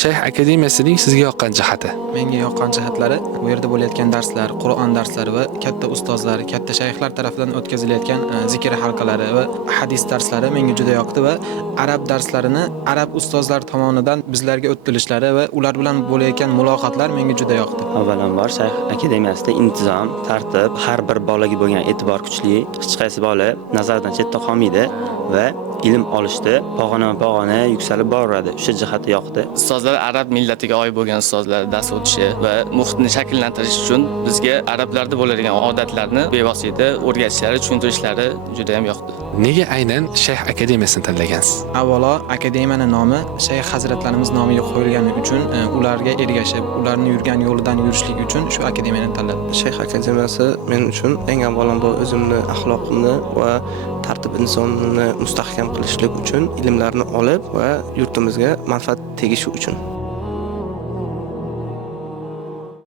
Shayx akademiyasining sizga yoqqan jihati? Menga yoqqan jihatlari bu yerda bo'layotgan darslar, Qur'on darslari va katta ustozlar, katta shayxlar tomonidan o'tkazilayotgan zikr halqalari va hadis darslari menga juda yoqdi va arab darslarini arab ustozlar tomonidan bizlarga o'ttirishlari va ular bilan bo'layotgan muloqotlar menga juda yoqdi. Avvalambor Shayx akademiyasida intizom, tartib, har bir bolaga bo'lgan e'tibor kuchli, hech qaysi bola nazardan chetda qolmaydi va ilm olishda pog'ona yuksalib boradi. O'sha jihati yoqdi. Ustozlar arab millatiga oid bo'lgan ustozlar dars o'tishi va muhitni shakllantirish uchun bizga arablarda bo'ladigan odatlarni bevosita o'rgatishlari, tushuntirishlari juda ham yoqdi. Nega aynan Shayx akademiyasini tanlagansiz? Avvalo, akademiyaning nomi Shayx hazratlarimiz nomiga qo'yilgani uchun ularga ergashib, ularning yurgan yo'lidan yurishlik uchun shu akademiyani tanladim. Shayx akademiyasi men uchun eng avvalambor o'zimni axloqimni va tartib insonini mustahkam qilishlik uchun, ilmlarni olib va yurtimizga manfaat tegishi uchun.